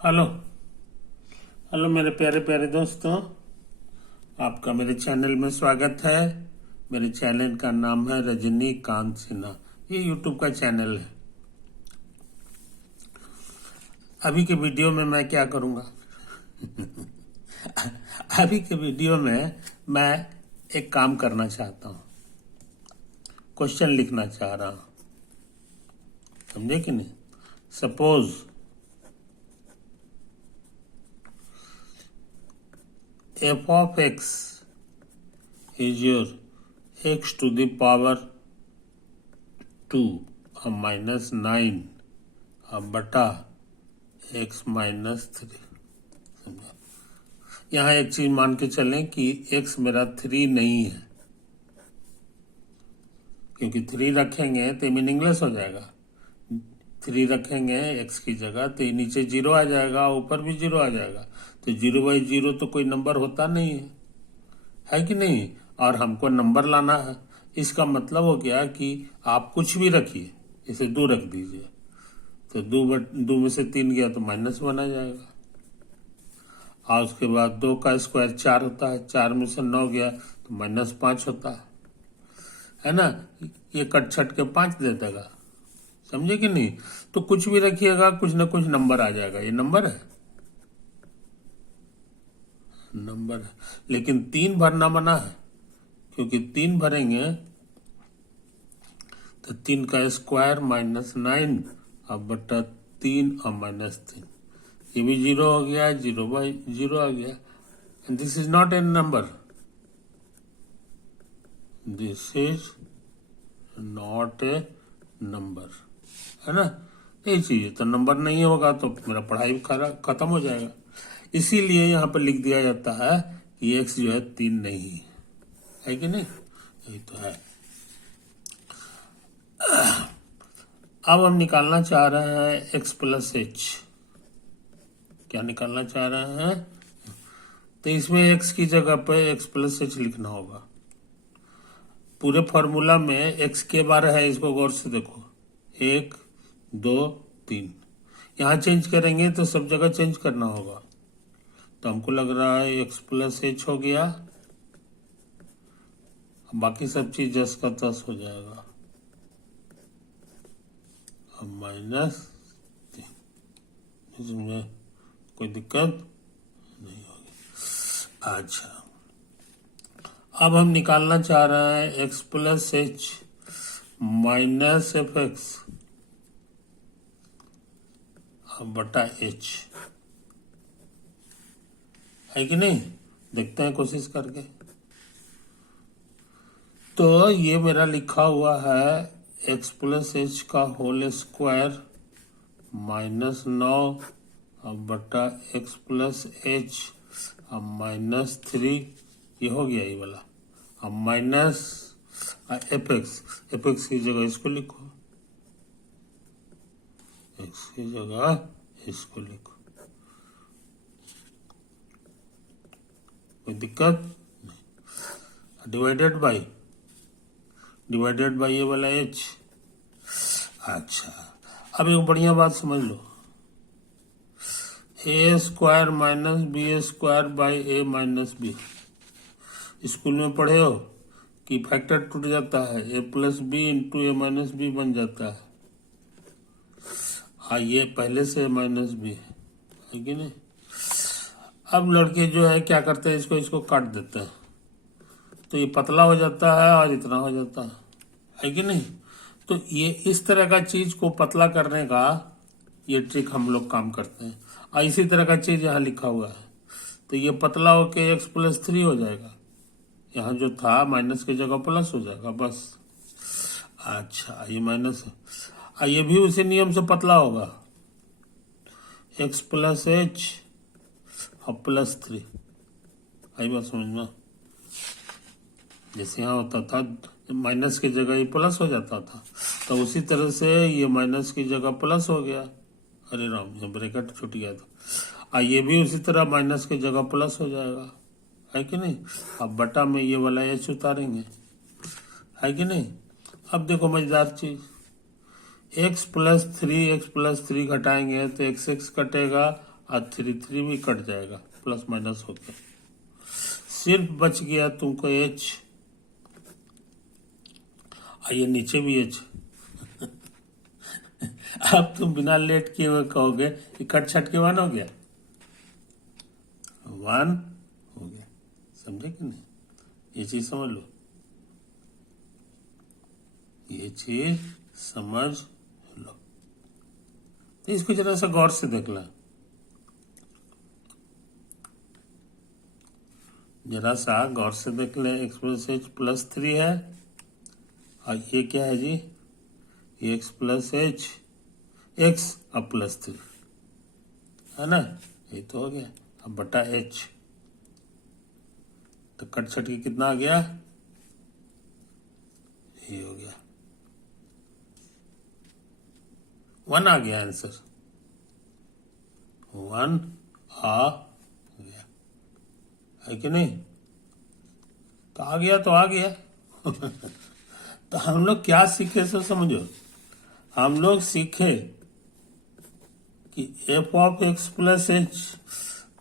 Hello. Hello मेरे प्यारे प्यारे दोस्तों, आपका मेरे चैनल में स्वागत है। मेरे चैनल का नाम है रजनीकांत सिन्हा। ये यूट्यूब का चैनल है। अभी के वीडियो में मैं क्या करूंगा? अभी के वीडियो में मैं एक काम करना चाहता हूं। क्वेश्चन लिखना चाह रहा हूं। समझे कि नहीं? Suppose f of x is your x to the power 2 और माइनस 9 और बटा x माइनस 3। यहाँ एक चीज मान के चलें कि x मेरा 3 नहीं है, क्योंकि 3 रखेंगे तो मीनिंगलेस हो जाएगा। 3 रखेंगे x की जगह तो ये नीचे 0 आ जाएगा, ऊपर भी 0 आ जाएगा। तो 0/0 तो कोई नंबर होता नहीं है कि नहीं? और हमको नंबर लाना है। इसका मतलब हो गया कि आप कुछ भी रखिए, इसे 2 रख दीजिए तो 2 में से 3 गया तो माइनस बना जाएगा। और उसके बाद 2 का स्क्वायर 4 होता है, 4 में से 9 गया तो -5 होता है ना? ये कट छट के 5 दे देगा। समझे कि नहीं? तो कुछ भी रखिएगा, कुछ ना कुछ नंबर आ जाएगा। ये नंबर है, नंबर है। लेकिन 3 भरना मना है, क्योंकि 3 भरेंगे तो 3 का स्क्वायर -9 और बटा 3 और -3। ये भी 0 हो गया, 0/0 आ गया। And this is not a number, this is not a number, है ना? ये चीज तो नंबर नहीं होगा तो मेरा पढ़ाई खत्म हो जाएगा। इसीलिए यहाँ पर लिख दिया जाता है कि x जो है 3 नहीं है कि नहीं? यही तो है। अब हम निकालना चाह रहे हैं x प्लस h। क्या निकालना चाह रहे हैं? तो इसमें x की जगह पे x प्लस h लिखना होगा। पूरे फॉर्मूला में x के बार है, इसको गौर से देखो। 1 2 3। यहाँ चेंज करेंगे तो सब जगह चेंज करना होगा। तो हमको लग रहा है x प्लस h हो गया, बाकी सब चीज 10 का 10 हो जाएगा और -3। इसमें कोई दिक्कत नहीं होगी। अच्छा, अब हम निकालना चाह रहे हैं x plus h minus fx बटा h, है कि नहीं? देखते हैं कोशिश करके। तो ये मेरा लिखा हुआ है x प्लस h का होल स्क्वायर -9 और बटा x प्लस h और -3। ये हो गया ये वाला। अब माइनस एफ एक्स की जगह इसको लिखो, एक्स की जगह इसको लिखो। कोई दिक्कत नहीं। डिवाइडेड बाई ये वाला h। अच्छा, अब एक बढ़िया बात समझ लो। a square minus B square by a minus B. School में पढ़े हो कि फैक्टर टूट जाता है, a plus B into A minus B बन जाता है। हाँ, ये पहले से माइनस बी है कि नहीं? अब लड़के जो है क्या करते हैं, इसको काट देते हैं तो ये पतला हो जाता है और इतना हो जाता है कि नहीं? तो ये इस तरह का चीज को पतला करने का ये ट्रिक हम लोग काम करते हैं। और इसी तरह का चीज यहाँ लिखा हुआ है तो ये पतला होके x प्लस 3 हो जाएगा। यहाँ जो था माइनस की जगह प्लस हो जाएगा, बस। अच्छा, ये माइनस है, ये भी उसी नियम से पतला होगा। x प्लस h और प्लस 3। आई बात समझना? जैसे यहाँ होता था माइनस की जगह ये प्लस हो जाता था, तो उसी तरह से ये माइनस की जगह प्लस हो गया। अरे राम, ये ब्रैकेट छूट गया था। ये भी उसी तरह माइनस की जगह प्लस हो जाएगा, है कि नहीं? अब बटा में ये वाला h उतारेंगे, है कि नहीं? अब देखो मजेदार चीज, x प्लस 3 घटाएंगे तो x कटेगा और 3 भी कट जाएगा, प्लस माइनस हो गया, सिर्फ बच गया तुमको h, और ये नीचे भी h। अब तुम बिना लेट किए हुए कहोगे कि कट छट के 1 हो गया, 1 हो गया। समझे कि नहीं? ये चीज समझ लो, ये चीज समझ लो। तो इसको जरा सा गौर से देख ला, जरा सा गौर से देख ले। एक्स प्लस एच प्लस 3 है, और ये क्या है जी? एक्स प्लस एच, एक्स अब प्लस 3 है ना, ये तो हो गया। अब बटा एच, तो कट छट के कितना आ गया? ये हो गया 1 आ गया आंसर, 1 आ गया, है कि नहीं? तो आ गया तो आ गया। तो हम लोग क्या सीखे सो समझो, हम लोग सीखे कि F of x plus H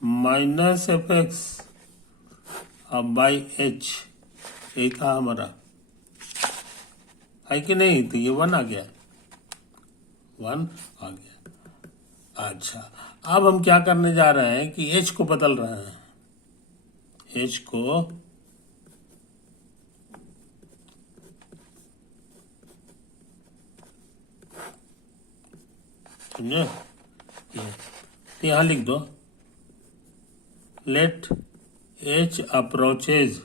minus F x by H, यही था हमारा, है कि नहीं? तो ये 1 आ गया, 1 आ गया। अच्छा, अब हम क्या करने जा रहे हैं कि एच को बदल रहे हैं, एच को समझे? तो यहां लिख दो, लेट एच अप्रोचेज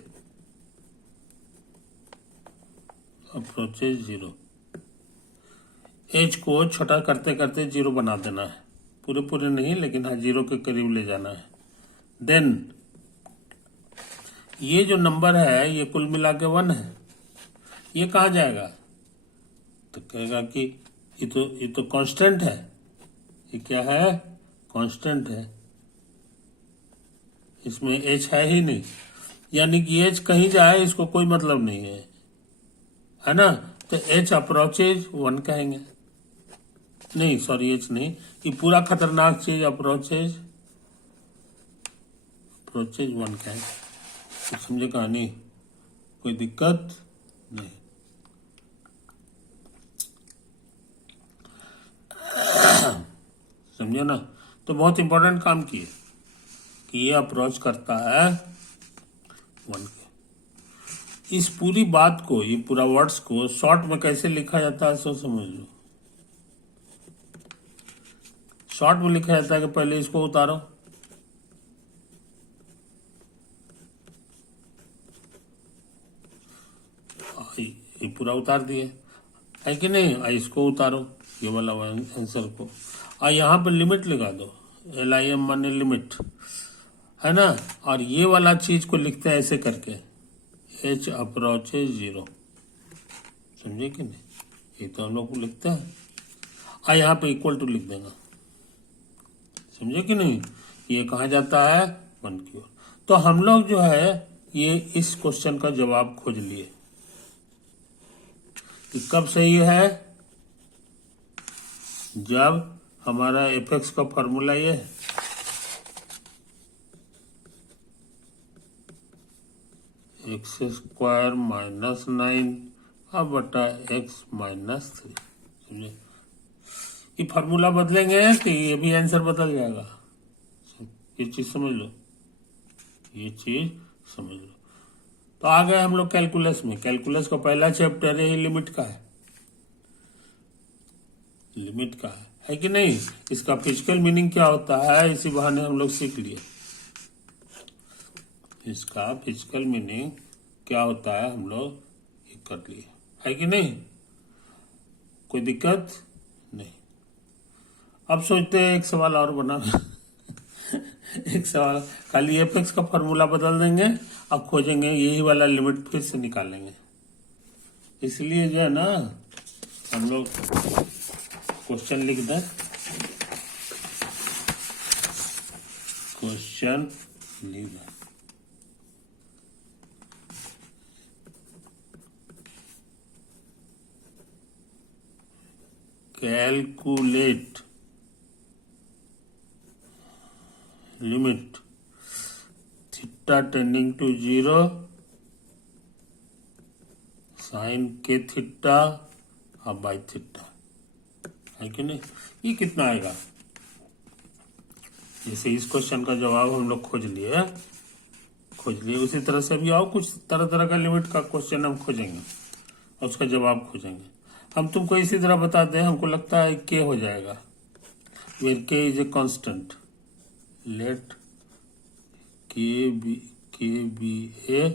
0, एच को छोटा करते करते 0 बना देना है, पूरे पूरे नहीं लेकिन हाँ 0 के करीब ले जाना है। देन ये जो नंबर है ये कुल मिला के 1 है, ये कहाँ जाएगा? तो कहेगा कि ये तो कांस्टेंट है, ये क्या है? कांस्टेंट है, इसमें एच है ही नहीं, यानी कि एच कहीं जाए इसको कोई मतलब नहीं है ना? तो एच अप्रोचेज 1 कहेंगे, नहीं सॉरी एच नहीं, ये पूरा खतरनाक चीज अप्रोचेज 1 कहेंगे। तो समझे कहानी? कोई दिक्कत नहीं। समझे ना? तो बहुत इंपॉर्टेंट काम किए कि ये अप्रोच करता है 1 के। इस पूरी बात को, ये पूरा वर्ड्स को शॉर्ट में कैसे लिखा जाता है सो समझ लो। शॉर्ट में लिखा जाता है कि पहले इसको उतारो, ये पूरा उतार दिए, है कि नहीं? इसको उतारो, ये वाला आंसर को, और यहाँ पे लिमिट लगा दो, LIM माने लिमिट, है ना? और ये वाला चीज को लिखते हैं ऐसे करके, एच अप्रोचेज 0, समझे कि नहीं? ये तो हम लोग को लिखते हैं, और यहाँ पे इक्वल टू लिख देना, समझे कि नहीं? ये कहाँ जाता है? 1 की ओर। तो हम लोग जो है ये इस क्वेश्चन का जवाब खोज लिए कि कब सही है, जब हमारा एफ एक्स का फॉर्मूला ये है, एक्स स्क्वायर माइनस 9 अब बटा एक्स माइनस 3, समझे? ये फार्मूला बदलेंगे तो ये भी आंसर बदल जाएगा, ये चीज समझ लो, ये चीज समझ लो। तो आ गए हम लोग कैलकुलस में। कैलकुलस का पहला चैप्टर है लिमिट का है, लिमिट का है कि नहीं? इसका फिजिकल मीनिंग क्या होता है इसी बहाने हम लोग सीख लिए, इसका फिजिकल मीनिंग क्या होता है हम लोग ये कर लिए, है कि नहीं? कोई दिक्कत नहीं। अब सोचते हैं एक सवाल और बना। एक सवाल, खाली एफ एक्स का फॉर्मूला बदल देंगे, अब खोजेंगे यही वाला लिमिट फिर से निकालेंगे। इसलिए जो है ना हम लोग क्वेश्चन लिख दें, क्वेश्चन लिख दें, calculate limit theta tending to 0 sine के थीटा और बाई थीटा, है कि नहीं। ये कितना आएगा, जैसे इस क्वेश्चन का जवाब हम लोग खोज लिए, उसी तरह से अभी और कुछ तरह तरह का लिमिट का क्वेश्चन हम खोजेंगे और उसका जवाब खोजेंगे। हम तुमको इसी तरह बताते हैं, हमको लगता है के हो जाएगा, वेयर के इज ए कांस्टेंट, लेट के बी ए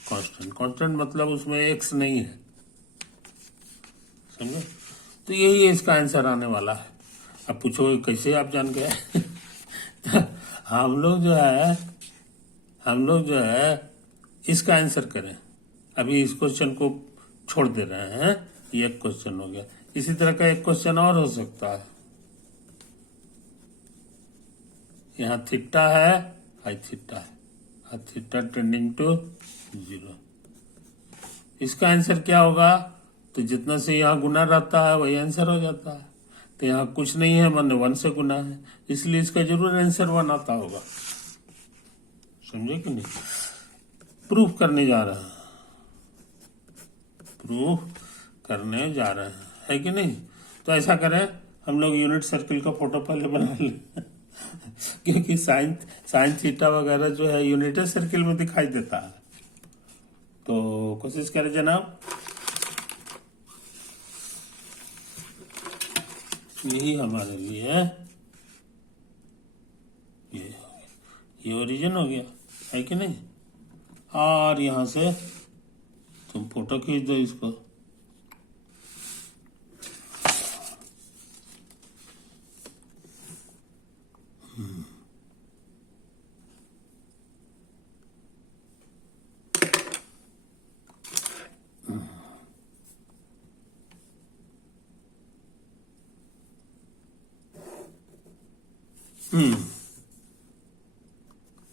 कांस्टेंट। कांस्टेंट मतलब उसमें एक्स नहीं है, समझे। तो यही इसका आंसर आने वाला है। अब पूछो कैसे आप जान गए हम लोग जो है इसका आंसर करें। अभी इस क्वेश्चन को छोड़ दे रहे हैं, ये एक क्वेश्चन हो गया। इसी तरह का एक क्वेश्चन और हो सकता है, यहाँ थीटा है, हाई थीटा है, थीटा टेंडिंग टू 0। इसका आंसर क्या होगा, तो जितना से यहाँ गुना रहता है वही आंसर हो जाता है। तो यहाँ कुछ नहीं है, मैंने 1 से गुना है, इसलिए इसका जरूर आंसर 1 आता होगा, समझे कि नहीं। प्रूफ करने जा रहे हैं, है कि नहीं। तो ऐसा करें, हम लोग यूनिट सर्किल का फोटो पहले बना लें क्योंकि साइन थीटा वगैरह जो है यूनिट सर्किल में दिखाई देता है। तो कोशिश करें जनाब, यही हमारे लिए है, ये ओरिजिन हो गया, है कि नहीं। और यहां से तुम फोटो खींच दो इसको,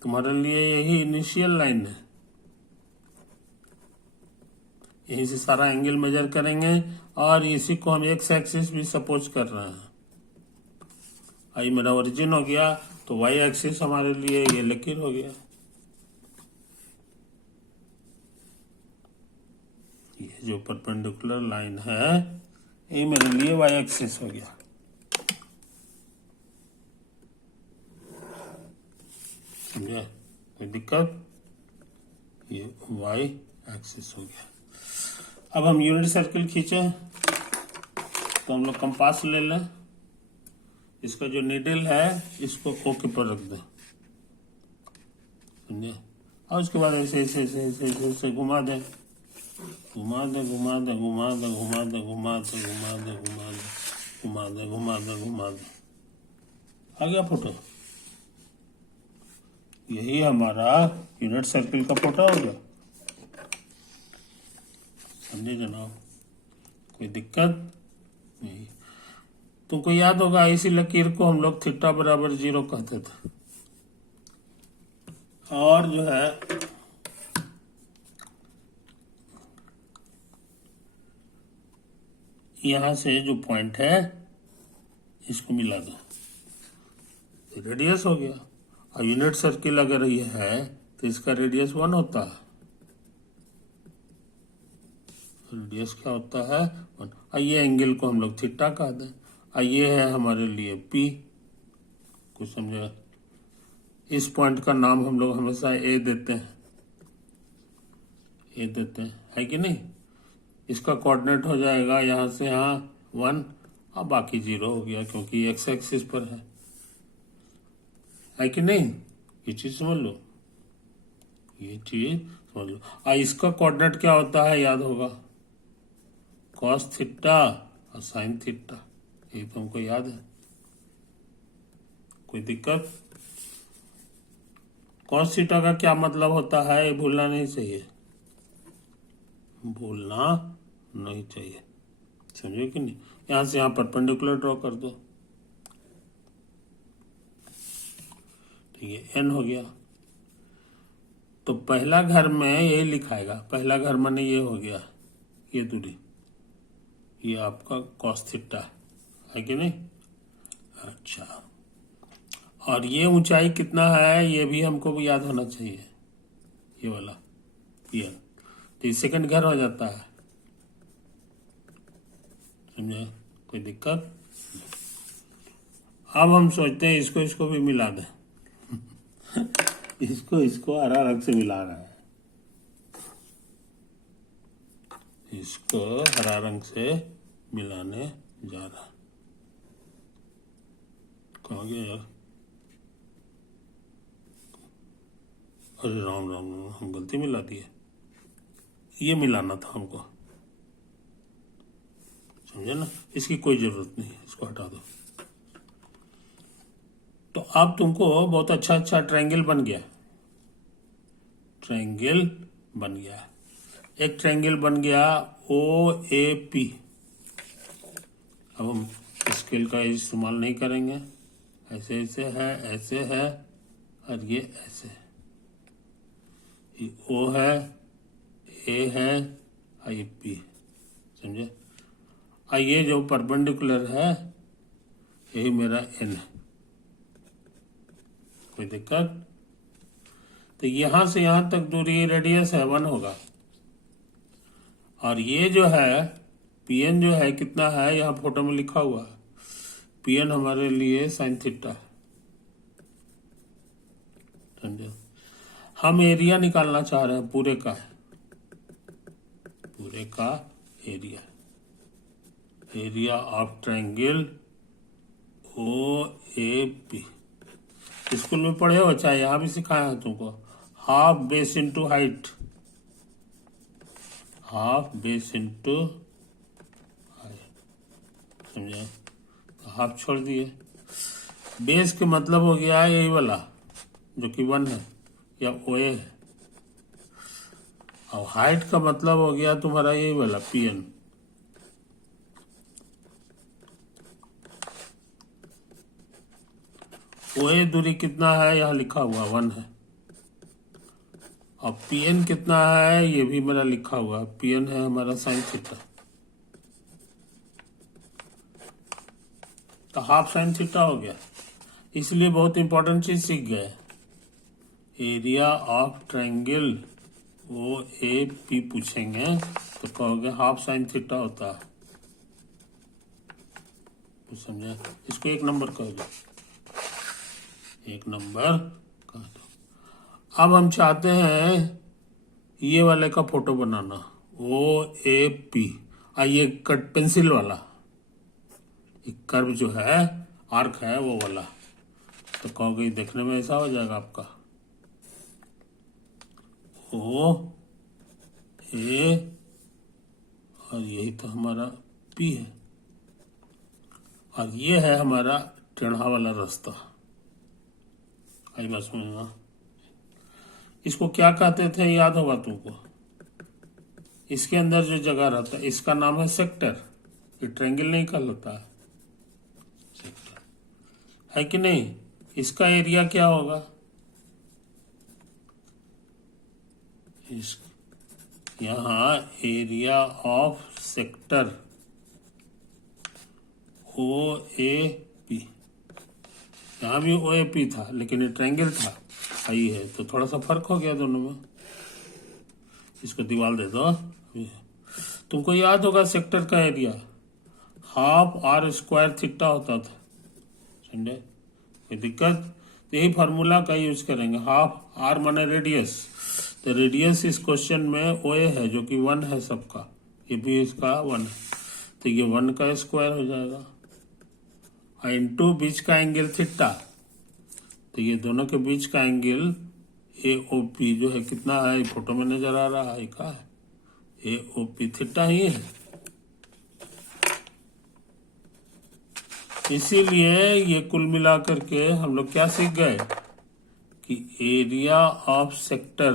तुम्हारे लिए यही इनिशियल लाइन है, यहीं से सारा एंगल मेजर करेंगे और इसी को हम एक्स एक्सिस भी सपोज कर रहे हैं। आई मेरा ओरिजिन हो गया, तो वाई एक्सिस हमारे लिए ये लकीर हो गया, ये जो परपेंडिकुलर लाइन है ये मेरे लिए वाई एक्सिस हो गया, समझे, कोई दिक्कत, ये वाई एक्सिस हो गया। अब हम यूनिट सर्किल खींचे, तो हम लोग कंपास ले लें, इसका जो नीडल है इसको ओके पर रख दें, समझे, और उसके बाद ऐसे ऐसे ऐसे ऐसे ऐसे ऐसे घुमा दें, घुमा दे घुमा दे घुमा दे घुमा दे घुमा दे घुमा दे घुमा दे घुमा दे घुमा दे घुमा दे, आ गया फोटो। यही हमारा यूनिट सर्किल का फोटो हो गया, समझे जनाब, कोई दिक्कत नहीं। तुमको याद होगा इसी लकीर को हम लोग थीटा बराबर 0 कहते थे, और जो है यहां से जो पॉइंट है इसको मिला दो, रेडियस हो गया। और यूनिट सर्किल अगर ये है तो इसका रेडियस 1 होता है, रेडियस क्या होता है 1। और ये एंगल को हम लोग थीटा कह दें, और ये है हमारे लिए P, कुछ समझे। इस पॉइंट का नाम हम लोग हमेशा ए देते हैं, है कि नहीं। इसका कोऑर्डिनेट हो जाएगा यहाँ से यहाँ 1 और बाकी 0 हो गया, क्योंकि एक्स एक्सिस पर है कि नहीं। ये चीज समझ लो, और इसका कोऑर्डिनेट क्या होता है याद होगा, कॉस थीटा और साइन थीटा, ये तो हमको याद है, कोई दिक्कत। कॉस थीटा का क्या मतलब होता है ये भूलना नहीं चाहिए, समझे कि नहीं। यहां से यहां परपेंडिकुलर ड्रॉ कर दो, ठीक है, एन हो गया। तो पहला घर में यही लिखाएगा, पहला घर माने ये हो गया, ये दूरी, ये आपका कॉस थीटा है कि नहीं। अच्छा, और ये ऊंचाई कितना है ये भी हमको भी याद होना चाहिए, ये वाला ये, तो सेकंड घर हो जाता है, समझे, कोई दिक्कत। अब हम सोचते हैं इसको इसको भी मिला दें इसको इसको हरा रंग से मिला रहा है, इसको हरा रंग से मिलाने जा रहा है। कहाँ गया यार, अरे राम राम राम, हम गलती मिला दिए, ये मिलाना था हमको, समझे ना, इसकी कोई जरूरत नहीं, इसको हटा दो। तो अब तुमको बहुत अच्छा अच्छा ट्रायंगल बन गया, ट्रायंगल बन गया, एक ट्रायंगल बन गया OAP। अब हम स्केल का इस्तेमाल नहीं करेंगे, ऐसे ऐसे है और ये ऐसे, ये O है, A है और ये P, समझे। और ये जो परपेंडिकुलर है यही मेरा N है, कोई दिक्कत। तो यहां से यहां तक दूरी रेडियस है 1 होगा, और ये जो है PN जो है कितना है, यहाँ फोटो में लिखा हुआ है, PN हमारे लिए साइन थीटा, समझे। हम एरिया निकालना चाह रहे हैं पूरे का, पूरे का area, area of triangle OAP। School में पढ़े हो, चाहे यहाँ भी सिखाया है तुमको, half base into height, half base into height, समझे। तो हाफ छोड़ दिए, बेस के मतलब हो गया यही वाला जो कि 1 है या OA है, और हाइट का मतलब हो गया तुम्हारा यही वाला PN। OA दूरी कितना है यहाँ लिखा हुआ 1 है, और PN कितना है ये भी मेरा लिखा हुआ, PN है हमारा साइन थीटा, तो हाफ साइन थीटा हो गया। इसलिए बहुत इंपॉर्टेंट चीज सीख गए, एरिया ऑफ ट्रायंगल OAP पूछेंगे तो कहोगे हाफ साइन थीटा होता है, तो समझे। इसको 1 नंबर कह दो, 1 नंबर कह दो। अब हम चाहते हैं ये वाले का फोटो बनाना, OAP, ये कट पेंसिल वाला, एक कर्व जो है आर्क है वो वाला, तो कहोगे देखने में ऐसा हो जाएगा आपका OA, और यही तो हमारा P है, और ये है हमारा टेढ़ा वाला रास्ता। आई बात समझना। इसको क्या कहते थे याद होगा तुमको, इसके अंदर जो जगह रहता है इसका नाम है सेक्टर, ये ट्रायंगल नहीं कहलाता है, सेक्टर है कि नहीं। इसका एरिया क्या होगा, इस यहाँ एरिया ऑफ सेक्टर OAP, यहाँ भी OAP था लेकिन ये ट्रायंगल था, आई है तो थोड़ा सा फर्क हो गया दोनों में। इसको दीवार दे दो, तुमको याद होगा सेक्टर का एरिया हाफ R² थीटा होता था, समझे, कोई दिक्कत। तो यही फार्मूला का यूज करेंगे, हाफ R माने रेडियस, तो रेडियस इस क्वेश्चन में OA है जो कि 1 है सबका, ये भी इसका 1 है, तो ये 1 का स्क्वायर हो जाएगा, इनटू बीच का एंगल थीटा, तो ये दोनों के बीच का एंगल AOP जो है कितना है, फोटो में नजर आ रहा है का AOP थीटा ही है। इसीलिए ये कुल मिलाकर के हम लोग क्या सीख गए कि एरिया ऑफ सेक्टर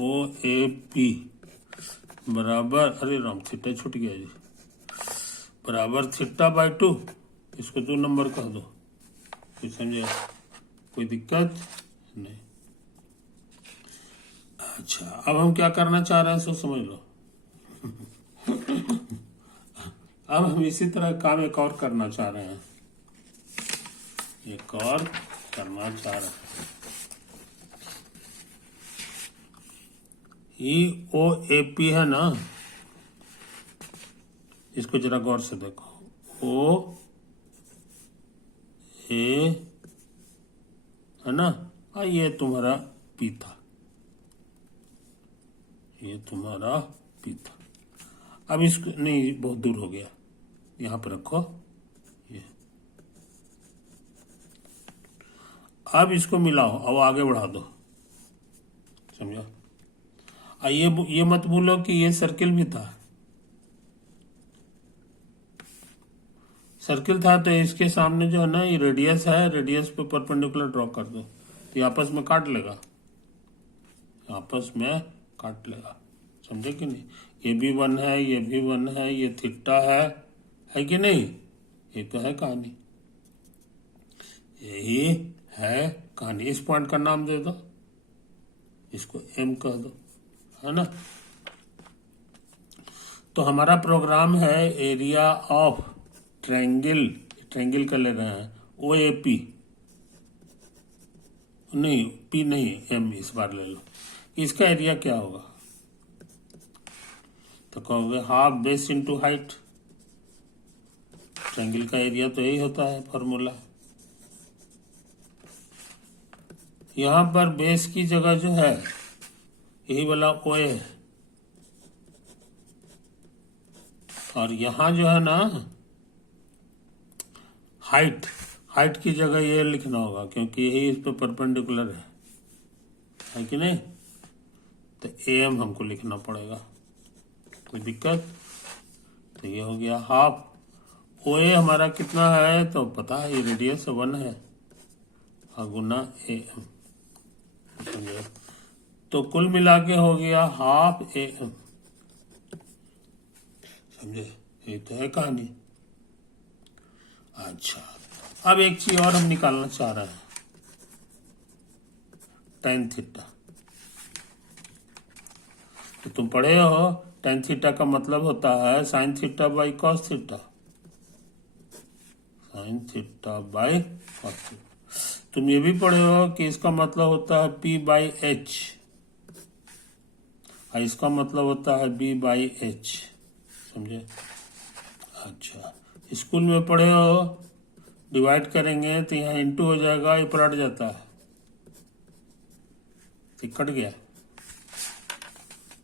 OAP बराबर, अरे राम थीटा छूट गया जी, बराबर θ/2, इसको 2 नंबर कह दो, कोई समझे, कोई दिक्कत नहीं। अच्छा, अब हम क्या करना चाह रहे हैं सो समझ लो अब हम इसी तरह काम एक और करना चाह रहे हैं, एक और करना चाह रहा है। ई ओ ए पी है ना, इसको जरा गौर से देखो। ओ ए है ना, और ये तुम्हारा पी था, ये तुम्हारा पी था। अब इसको नहीं, बहुत दूर हो गया, यहाँ पर रखो ये। अब इसको मिलाओ, अब आगे बढ़ा दो, समझा। ये मत भूलो कि ये सर्किल भी था, सर्किल था तो इसके सामने जो है ना ये रेडियस है, रेडियस पे परपेंडिकुलर ड्रॉ कर दो तो ये आपस में काट लेगा, आपस में काट लेगा, समझे कि नहीं। ये भी 1 है, ये भी 1 है, ये थीटा है कि नहीं। ये तो है कहानी, यही है कहानी। इस पॉइंट का नाम दे दो, इसको एम कह दो, है ना। तो हमारा प्रोग्राम है एरिया ऑफ ट्रायंगल, ट्रायंगल का ले रहे हैं ओ ए पी, नहीं पी नहीं, एम इस बार ले लो। इसका एरिया क्या होगा, तो कहोगे half base into height. Triangle का एरिया तो यही होता है फॉर्मूला। यहां पर बेस की जगह जो है यही वाला ओ ए, और यहां जो है ना हाइट की जगह ये लिखना होगा क्योंकि यही इस पे परपेंडिकुलर है कि नहीं। तो एम हमको लिखना पड़ेगा, कोई दिक्कत। तो ये हो गया हाफ। ओ ए हमारा कितना है तो पता है, ये रेडियस 1 है, गुना ए एम, समझे। तो कुल मिला के हो गया हाफ ए एम, समझे। ये तो है कहानी। अच्छा, अब एक चीज और हम निकालना चाह रहे हैं, tan थीटा। तो तुम पढ़े हो tan थीटा का मतलब होता है sin theta by cos theta, sin theta by cos theta. तुम ये भी पढ़े हो कि इसका मतलब होता है P बाई एच, और इसका मतलब होता है B बाई एच, समझे। अच्छा, स्कूल में पढ़े हो डिवाइड करेंगे तो यहाँ इंटू हो जाएगा, ये पलट जाता है तो कट गया।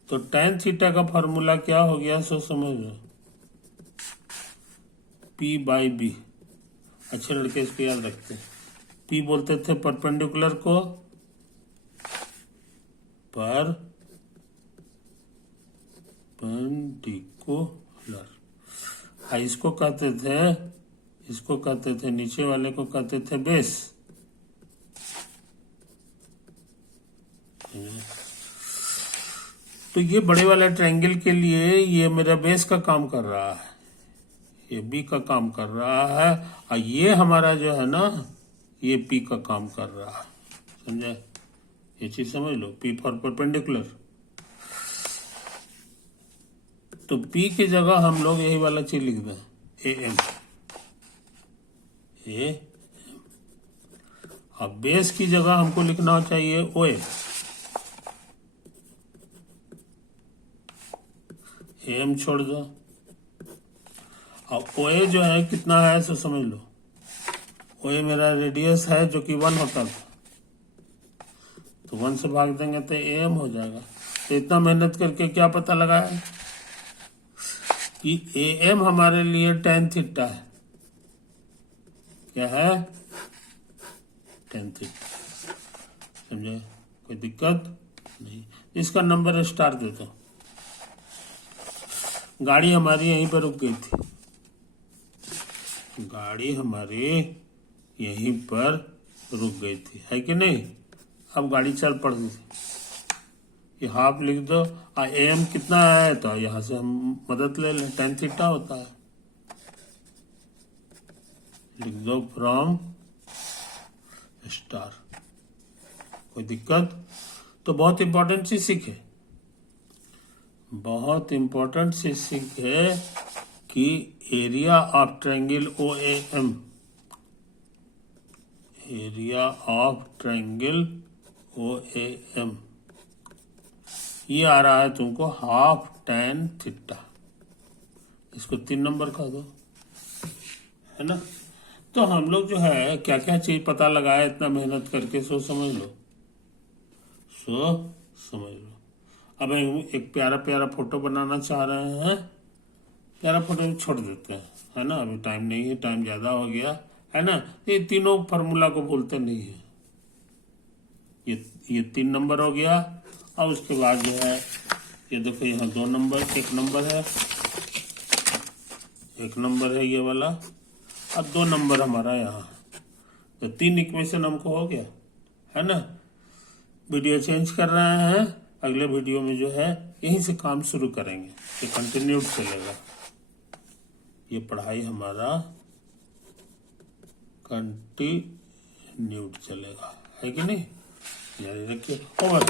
तो tan थीटा का फॉर्मूला क्या हो गया सो समझ लो, P बाई बी। अच्छे लड़के इसको याद रखते हैं। P बोलते थे परपेंडिकुलर को, परपेंडिकुलर, इसको कहते थे नीचे वाले को कहते थे बेस। तो ये बड़े वाले ट्रायंगल के लिए ये मेरा बेस का काम कर रहा है, ये बी का काम कर रहा है, और ये हमारा जो है ना ये पी का काम कर रहा है, समझे। ये चीज समझ लो, पी फॉर परपेंडिकुलर। तो पी की जगह हम लोग यही वाला चीज लिख दें, ए एम। अब बेस की जगह हमको लिखना चाहिए ओ ए, एम छोड़ दो। अब ओ ए जो है कितना है सो समझ लो, ओ ए मेरा रेडियस है जो कि 1 होता था, तो 1 से भाग देंगे तो एम हो जाएगा। तो इतना मेहनत करके क्या पता लगा है कि ए एम हमारे लिए tan थीटा है। क्या है, tan थीटा, समझे। कोई दिक्कत नहीं। इसका नंबर स्टार दे दो। गाड़ी हमारी यहीं पर रुक गई थी, गाड़ी हमारी यहीं पर रुक गई थी, है कि नहीं। अब गाड़ी चल पड़ी, ये हाफ लिख दो, और एम कितना है तो यहां से हम मदद ले लें, tan थीटा होता है, लिख दो फ्रॉम स्टार। कोई दिक्कत। तो बहुत इंपॉर्टेंट चीज सीखे, बहुत इंपॉर्टेंट चीज सीखे कि area of triangle O A M area of triangle OAM, ये आ रहा है तुमको हाफ tan थीटा। इसको 3 नंबर कर दो, है ना। तो हम लोग जो है क्या क्या चीज पता लगाया इतना मेहनत करके, सो समझ लो। अब एक प्यारा प्यारा फोटो बनाना चाह रहे हैं, प्यारा फोटो छोड़ देते हैं, है ना। अभी टाइम नहीं है, टाइम ज्यादा हो गया, है ना। ये तीनों फार्मूला को बोलते नहीं है। ये 3 नंबर हो गया। अब उसके बाद जो है ये देखो, यहाँ 2 नंबर, 1 नंबर है, 1 नंबर है ये वाला, अब 2 नंबर हमारा यहाँ। तो 3 इक्वेशन हमको हो गया, है ना। वीडियो चेंज कर रहे हैं, अगले वीडियो में जो है यहीं से काम शुरू करेंगे, ये कंटिन्यूड चलेगा। ये पढ़ाई हमारा कंटिन्यूड चलेगा, है कि नहीं। जारी रखिए। ओवर।